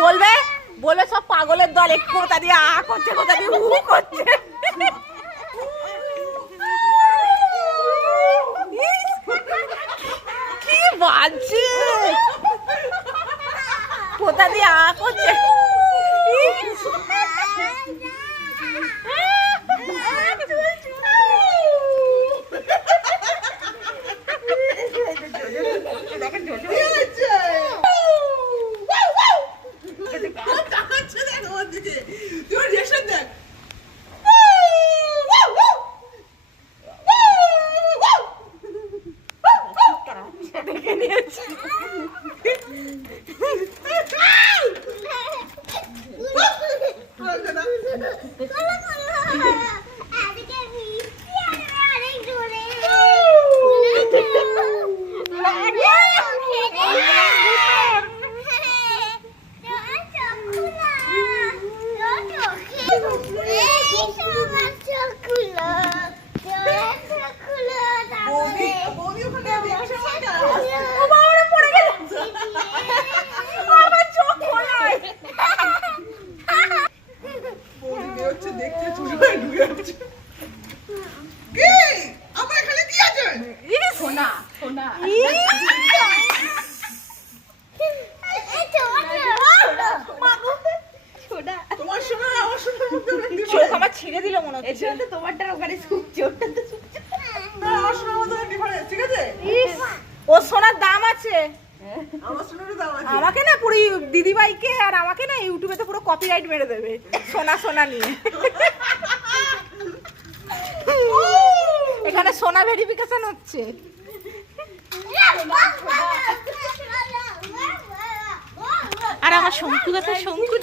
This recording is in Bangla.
বলবে বলবে সব পাগলের দল, একটু কোথা দিয়ে আ করছে, কোথা দিয়ে উ করছে। কি বাজে, কোথা দিয়ে আ করছে। ছিঁড়ে দিল মনে হচ্ছে। তোমারটার ওখানে ছুটছে, ওটা তো ছুটছে না। আমার সোনার মতো ডিফারেন্স, ঠিক আছে? ও সোনার দাম আছে। আমার সোনারও দাম আছে। আমাকে না পুরো দিদিভাইকে আর আমাকে না ইউটিউবে তো পুরো কপিরাইট মেরে দেবে সোনা সোনা নিয়ে। এখানে সোনা ভেরিফিকেশন হচ্ছে। আর আমার শঙ্কু গাছে শঙ্কু